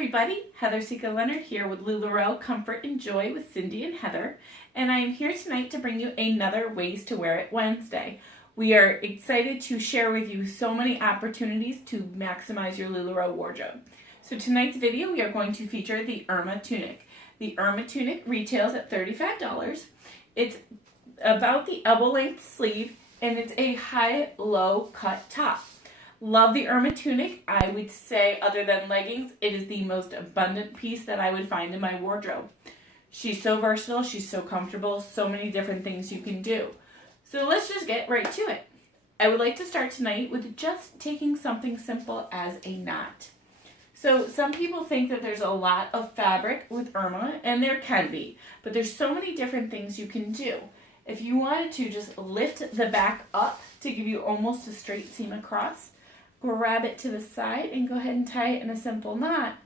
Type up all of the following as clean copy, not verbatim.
everybody, Heather Sika Leonard here with Lularoe Comfort and Joy with Cindy and Heather, and I am here tonight to bring you another Ways to Wear It Wednesday. We are excited to share with you so many opportunities to maximize your Lularoe wardrobe. So tonight's video we are going to feature the Irma tunic. The Irma tunic retails at $35. It's about the elbow length sleeve and it's a high-low cut top. Love the Irma tunic. I would say, other than leggings, it is the most abundant piece that I would find in my wardrobe. She's so versatile, she's so comfortable, so many different things you can do. So let's just get right to it. I would like to start tonight with just taking something simple as a knot. So some people think that there's a lot of fabric with Irma, and there can be, but there's so many different things you can do. If you wanted to just lift the back up to give you almost a straight seam across, grab it to the side and go ahead and tie it in a simple knot,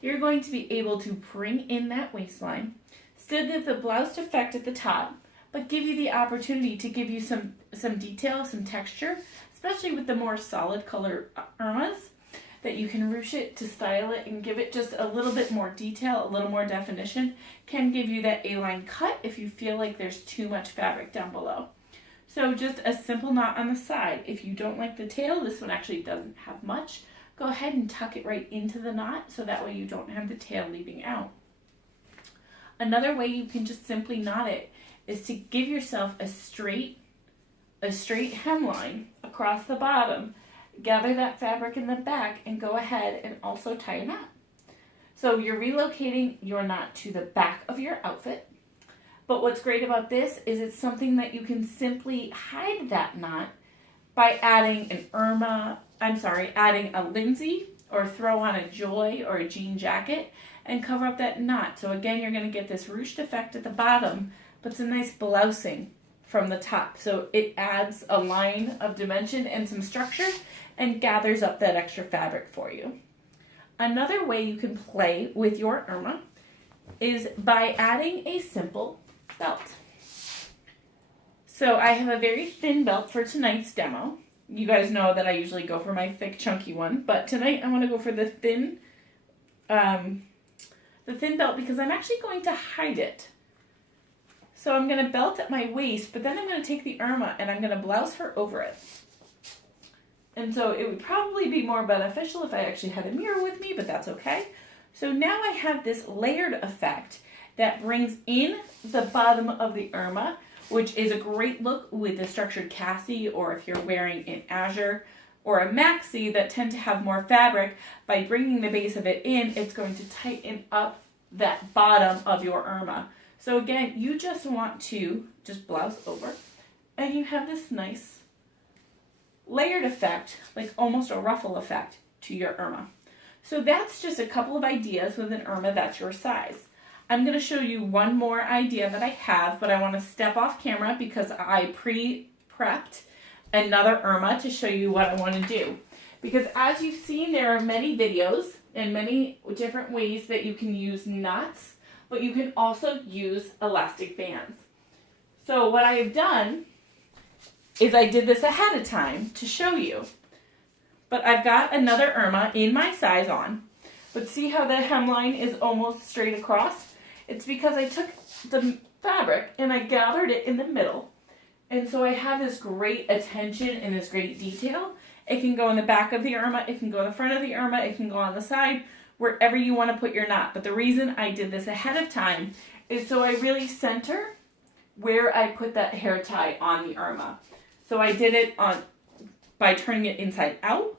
you're going to be able to bring in that waistline, still give the blouse effect at the top, but give you the opportunity to give you some detail, some texture, especially with the more solid color Irmas, that you can ruche it to style it and give it just a little bit more detail, a little more definition, can give you that A-line cut if you feel like there's too much fabric down below. So just a simple knot on the side. If you don't like the tail, this one actually doesn't have much, go ahead and tuck it right into the knot so that way you don't have the tail leaving out. Another way you can just simply knot it is to give yourself a straight hemline across the bottom, gather that fabric in the back and go ahead and also tie a knot. So you're relocating your knot to the back of your outfit. But what's great about this is it's something that you can simply hide that knot by adding adding a linsey or throw on a Joy or a jean jacket and cover up that knot. So again, you're going to get this ruched effect at the bottom, but it's a nice blousing from the top. So it adds a line of dimension and some structure and gathers up that extra fabric for you. Another way you can play with your Irma is by adding a simple belt. So I have a very thin belt for tonight's demo. You guys know that I usually go for my thick chunky one, but tonight I want to go for the thin belt because I'm actually going to hide it. So I'm going to belt at my waist, but then I'm going to take the Irma and I'm going to blouse her over it. And so it would probably be more beneficial if I actually had a mirror with me, but that's okay. So now I have this layered effect that brings in the bottom of the Irma, which is a great look with the structured Cassie, or if you're wearing an Azure or a Maxi that tend to have more fabric. By bringing the base of it in, it's going to tighten up that bottom of your Irma. So again, you just want to just blouse over, and you have this nice layered effect, like almost a ruffle effect to your Irma. So that's just a couple of ideas with an Irma that's your size. I'm going to show you one more idea that I have, but I want to step off camera because I pre-prepped another Irma to show you what I want to do. Because as you've seen, there are many videos and many different ways that you can use knots, but you can also use elastic bands. So what I have done is I did this ahead of time to show you. But I've got another Irma in my size on, but see how the hemline is almost straight across? It's because I took the fabric and I gathered it in the middle. And so I have this great attention and this great detail. It can go in the back of the Irma, it can go in the front of the Irma, it can go on the side, wherever you want to put your knot. But the reason I did this ahead of time is so I really center where I put that hair tie on the Irma. So I did it by turning it inside out,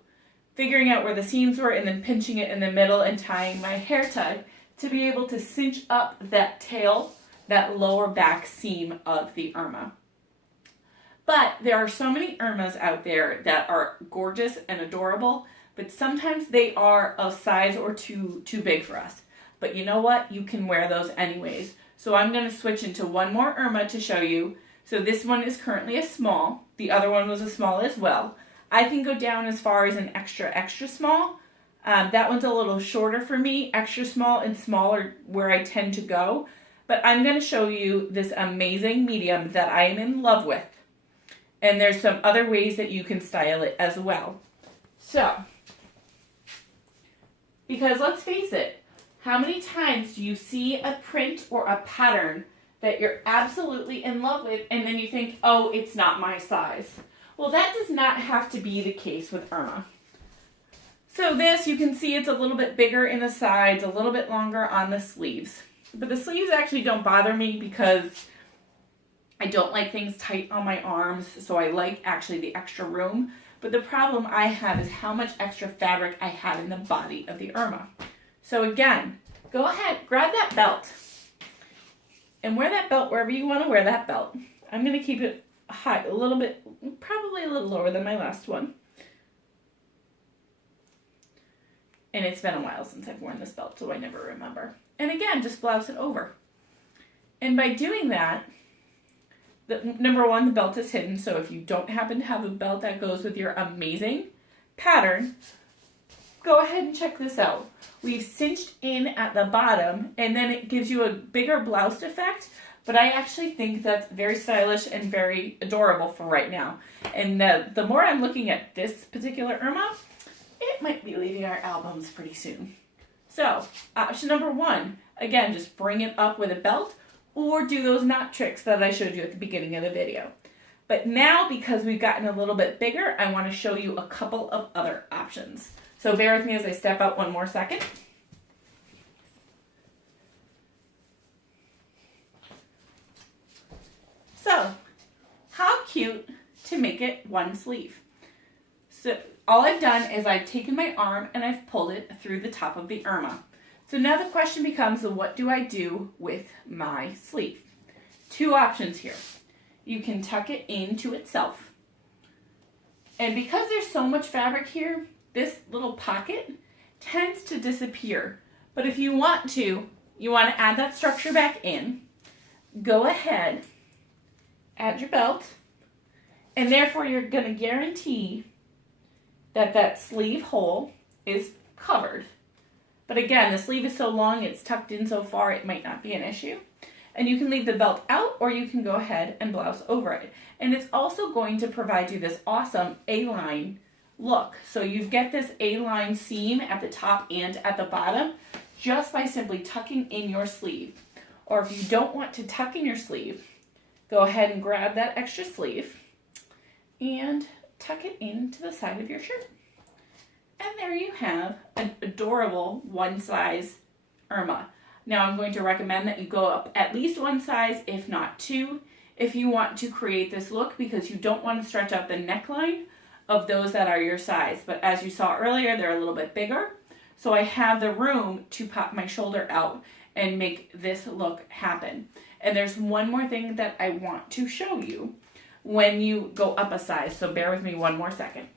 figuring out where the seams were, and then pinching it in the middle and tying my hair tie to be able to cinch up that tail, that lower back seam of the Irma. But there are so many Irmas out there that are gorgeous and adorable, but sometimes they are a size or two too big for us. But you know what? You can wear those anyways. So I'm going to switch into one more Irma to show you. So this one is currently a small. The other one was a small as well. I can go down as far as an extra small. That one's a little shorter for me. Extra small and smaller where I tend to go. But I'm going to show you this amazing medium that I am in love with. And there's some other ways that you can style it as well. So, because let's face it, How many times do you see a print or a pattern that you're absolutely in love with and then you think, oh, it's not my size? Well, that does not have to be the case with Irma. So this, you can see it's a little bit bigger in the sides, a little bit longer on the sleeves. But the sleeves actually don't bother me because I don't like things tight on my arms, so I like actually the extra room. But the problem I have is how much extra fabric I have in the body of the Irma. So again, go ahead, grab that belt and wear that belt wherever you want to wear that belt. I'm going to keep it high, a little bit, probably a little lower than my last one. And it's been a while since I've worn this belt, so I never remember. And again, just blouse it over. And by doing that, number one, the belt is hidden, so if you don't happen to have a belt that goes with your amazing pattern, go ahead and check this out. We've cinched in at the bottom, and then it gives you a bigger blouse effect, but I actually think that's very stylish and very adorable for right now. And the more I'm looking at this particular Irma, it might be leaving our albums pretty soon. So, option number one, again, just bring it up with a belt or do those knot tricks that I showed you at the beginning of the video. But now, because we've gotten a little bit bigger, I want to show you a couple of other options. So bear with me as I step out one more second. So, how cute to make it one sleeve. So all I've done is I've taken my arm and I've pulled it through the top of the Irma. So now the question becomes, what do I do with my sleeve? Two options here. You can tuck it into itself. And because there's so much fabric here, this little pocket tends to disappear. But if you want to add that structure back in, go ahead, add your belt, and therefore you're going to guarantee that that sleeve hole is covered. But again, the sleeve is so long, it's tucked in so far, it might not be an issue. And you can leave the belt out or you can go ahead and blouse over it. And it's also going to provide you this awesome A-line look. So you get this A-line seam at the top and at the bottom just by simply tucking in your sleeve. Or if you don't want to tuck in your sleeve, go ahead and grab that extra sleeve and tuck it into the side of your shirt. And there you have an adorable one size Irma. Now I'm going to recommend that you go up at least one size, if not two, if you want to create this look, because you don't want to stretch out the neckline of those that are your size. But as you saw earlier, they're a little bit bigger. So I have the room to pop my shoulder out and make this look happen. And there's one more thing that I want to show you when you go up a size. So bear with me one more second.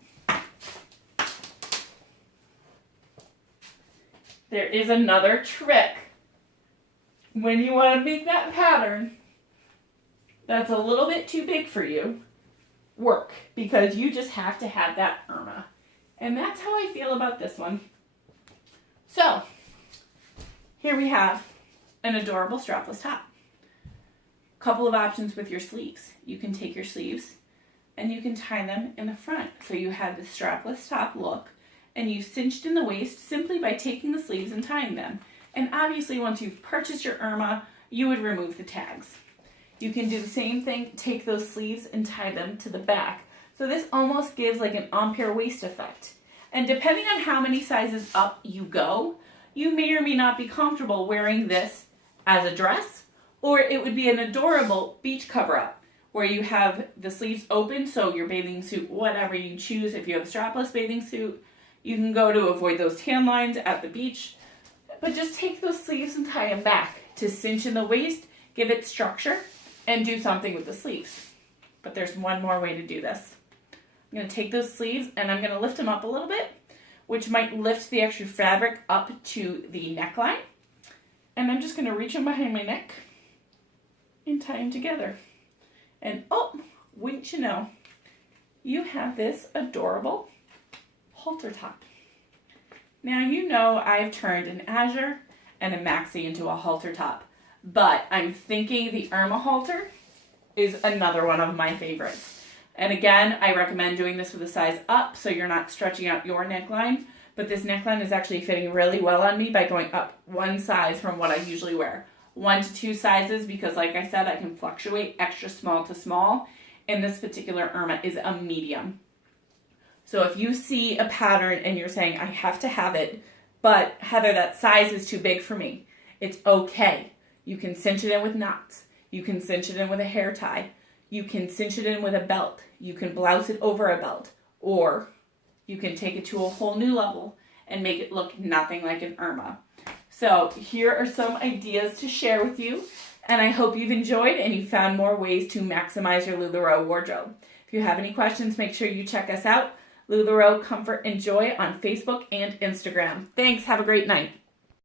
There is another trick when you want to make that pattern that's a little bit too big for you work, because you just have to have that Irma. And that's how I feel about this one. So here we have an adorable strapless top. Couple of options with your sleeves. You can take your sleeves and you can tie them in the front. So you have the strapless top look, and you cinched in the waist simply by taking the sleeves and tying them. And obviously once you've purchased your Irma, you would remove the tags. You can do the same thing, take those sleeves and tie them to the back. So this almost gives like an empire waist effect. And depending on how many sizes up you go, you may or may not be comfortable wearing this as a dress, or it would be an adorable beach cover-up where you have the sleeves open, so your bathing suit, whatever you choose. If you have a strapless bathing suit, you can go to avoid those tan lines at the beach. But just take those sleeves and tie them back to cinch in the waist, give it structure, and do something with the sleeves. But there's one more way to do this. I'm going to take those sleeves and I'm going to lift them up a little bit, which might lift the extra fabric up to the neckline. And I'm just going to reach them behind my neck and tie them together. And oh, wouldn't you know, you have this adorable halter top. Now you know I've turned an azure and a maxi into a halter top, but I'm thinking the Irma halter is another one of my favorites. And again, I recommend doing this with a size up so you're not stretching out your neckline, but this neckline is actually fitting really well on me by going up one size from what I usually wear. 1 to 2 sizes, because like I said, I can fluctuate extra small to small, and this particular Irma is a medium. So if you see a pattern and you're saying, I have to have it, but Heather, that size is too big for me, it's okay. You can cinch it in with knots. You can cinch it in with a hair tie. You can cinch it in with a belt. You can blouse it over a belt. Or you can take it to a whole new level and make it look nothing like an Irma. So here are some ideas to share with you, and I hope you've enjoyed and you found more ways to maximize your Lularoe wardrobe. If you have any questions, make sure you check us out, Lularoe Comfort and Joy on Facebook and Instagram. Thanks. Have a great night.